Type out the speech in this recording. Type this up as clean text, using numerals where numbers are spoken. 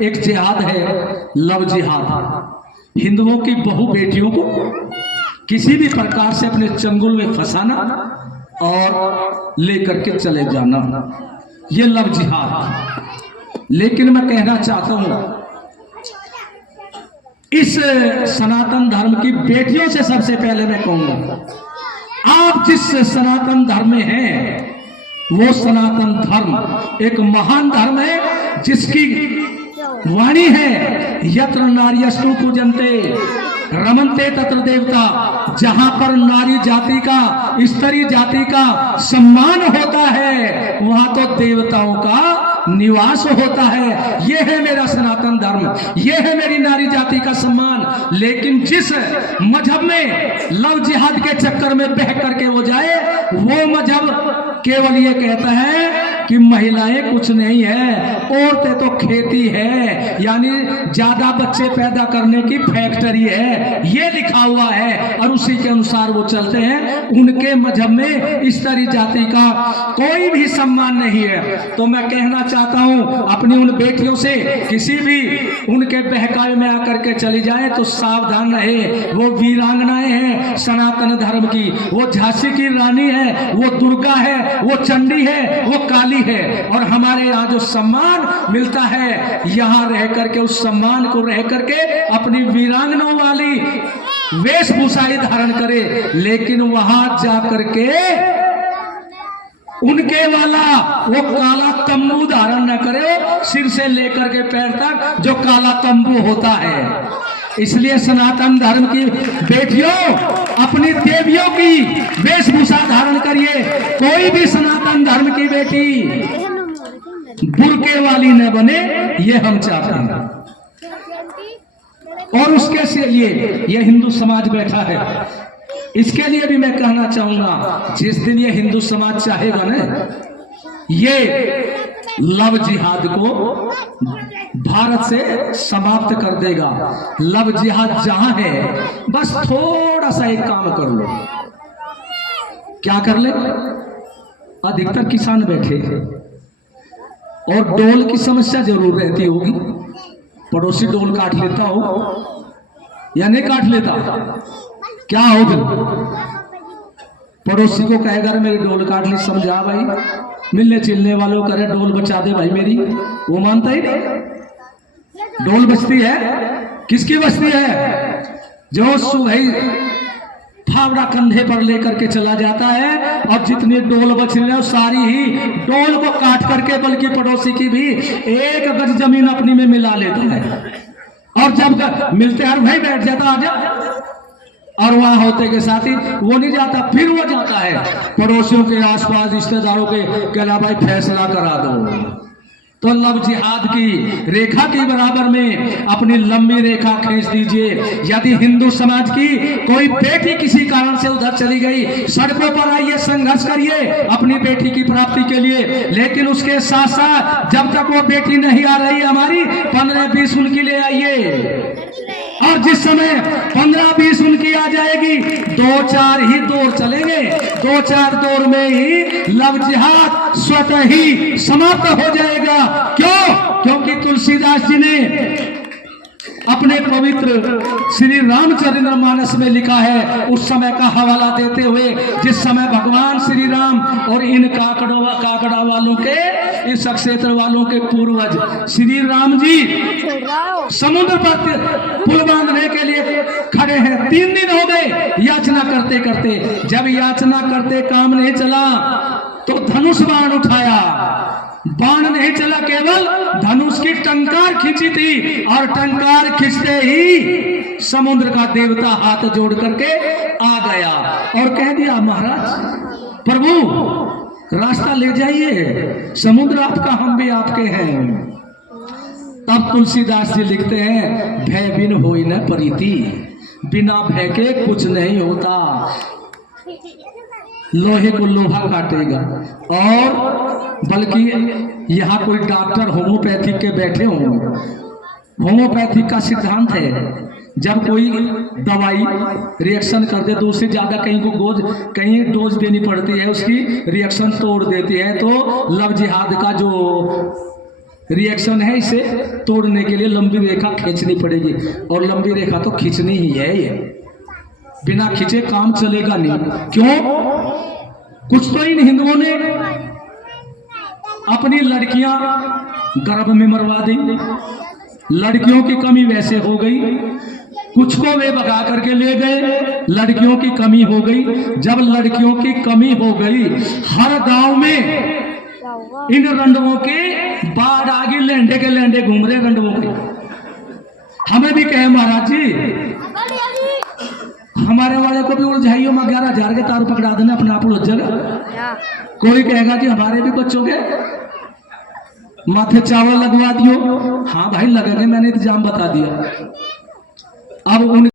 एक जिहाद है लव जिहाद। हिंदुओं की बहु बेटियों को किसी भी प्रकार से अपने चंगुल में फंसाना और लेकर के चले जाना, ये लव जिहाद। लेकिन मैं कहना चाहता हूं इस सनातन धर्म की बेटियों से सबसे पहले मैं कहूंगा, आप जिस सनातन धर्म में हैं वो सनातन धर्म एक महान धर्म है, जिसकी वाणी है यत्र नार्यस्तु पूजन्ते रमन्ते तत्र देवता। जहां पर नारी जाति का, स्त्री जाति का सम्मान होता है वहां तो देवताओं का निवास होता है। यह है मेरा सनातन धर्म, यह है मेरी नारी जाति का सम्मान। लेकिन जिस मजहब में लव जिहाद के चक्कर में बह करके वो जाए, वो मजहब केवल ये कहता है कि महिलाएं कुछ नहीं है, औरतें तो खेती है, यानी ज्यादा बच्चे पैदा करने की फैक्ट्री है, ये लिखा हुआ है और उसी के अनुसार वो चलते हैं। उनके मजहब में स्त्री जाति का कोई भी सम्मान नहीं है। तो मैं कहना चाहता हूं अपनी उन बेटियों से, किसी भी उनके बहकावे में आकर के चली जाए तो सावधान रहे। वो वीरांगनाएं हैं सनातन धर्म की, वो झांसी की रानी है, वो दुर्गा है, वो चंडी है, वो काली है। और हमारे यहाँ जो सम्मान मिलता है, यहाँ रह करके उस सम्मान को रह करके अपनी वीरांगनाओं वाली वेशभूषा ही धारण करे, लेकिन वहां जा करके उनके वाला वो काला तंबू धारण न करे, सिर से लेकर के पैर तक जो काला तंबू होता है। इसलिए सनातन धर्म की बेटियों अपनी देवियों की वेशभूषा धारण करिए। कोई भी सनातन धर्म की बेटी बुर्के वाली न बने, ये हम चाहते हैं। और उसके लिए ये हिंदू समाज बैठा है, इसके लिए भी मैं कहना चाहूंगा, जिस दिन ये हिंदू समाज चाहेगा ना, ये लव जिहाद को भारत से समाप्त कर देगा। लव जिहाद जहां है, बस थोड़ा सा एक काम कर लो। क्या कर ले? अधिकतर किसान बैठे और डोल की समस्या जरूर रहती होगी। पड़ोसी डोल काट लेता हो या नहीं काट लेता, क्या होगा? पड़ोसी को कहेगा मेरी डोल काट ली, समझा भाई, मिलने चिलने वालों करे डोल बचा दे भाई मेरी, वो मानता ही नहीं। डोल बचती है, किसकी बचती है? जो सुबह फावड़ा कंधे पर लेकर के चला जाता है और जितनी डोल बच रही है सारी ही डोल को काट करके, बल्कि पड़ोसी की भी एक गज जमीन अपनी में मिला लेता है। और जब मिलते हैं भाई बैठ जाता आजा, और वहां होते के साथ ही वो नहीं जाता, फिर वो जाता है पड़ोसियों के आसपास रिश्तेदारों के, कहना भाई फैसला करा दो। तो लव जिहाद की रेखा के बराबर में अपनी लंबी रेखा खींच दीजिए। यदि हिंदू समाज की कोई बेटी किसी कारण से उधर चली गई, सड़कों पर आइए, संघर्ष करिए अपनी बेटी की प्राप्ति के लिए। लेकिन उसके साथ साथ जब तक वो बेटी नहीं आ रही हमारी, 15-20 उनकी ले आइए। और जिस समय 15-20 उनकी आ जाएगी, 2-4 ही दौर चलेंगे, 2-4 दौर में ही लव जिहाद स्वतः ही समाप्त हो जाएगा। क्यों? क्योंकि तुलसीदास जी ने अपने पवित्र श्री रामचरितमानस में लिखा है, उस समय का हवाला देते हुए, जिस समय भगवान श्री राम और इन काकड़ा वालों के, इस क्षेत्र वालों के पूर्वज श्री राम जी समुद्र पर पुल बांधने के लिए खड़े हैं। 3 दिन हो गए याचना करते करते। जब याचना करते काम नहीं चला तो धनुष बाण उठाया। बाण नहीं चला, केवल धनुष की टंकार खींची थी, और टंकार खींचते ही समुद्र का देवता हाथ जोड़ करके आ गया और कह दिया, महाराज प्रभु रास्ता ले जाइए, समुद्र आपका, हम भी आपके हैं। तब तुलसीदास जी लिखते हैं, भय बिन होई न प्रीति, बिना भय के कुछ नहीं होता। लोहे को लोहा काटेगा। और बल्कि यहाँ कोई डॉक्टर होम्योपैथिक के बैठे होंगे। होम्योपैथिक का सिद्धांत है, जब कोई दवाई रिएक्शन कर दे तो उससे ज़्यादा कहीं डोज देनी पड़ती है, उसकी रिएक्शन तोड़ देती है। तो लव जिहाद का जो रिएक्शन है, इसे तोड़ने के लिए लंबी रेखा खींचनी पड़ेगी, और लंबी रेखा तो खींचनी ही है। ये बिना खींचे काम चलेगा नहीं। क्यों? कुछ तो इन हिंदुओं ने अपनी लड़कियां गर्भ में मरवा दी, लड़कियों की कमी वैसे हो गई, कुछ को वे भगा करके ले गए, लड़कियों की कमी हो गई। जब लड़कियों की कमी हो गई, हर गांव में इन रंडवों के बाढ़ आ गई, लैंडे के लैंडे घूम रहे रंडवों के। हमें भी कहे महाराज जी, हमारे वाले को भी उलझाइयो, मैं 11,000 के तार पकड़ा देना, अपने आप उलझ जाएगा। कोई कहेगा जी हमारे भी बच्चों के माथे चावल लगवा दियो। हाँ भाई लगेंगे, मैंने इंतजाम बता दिया। अब उन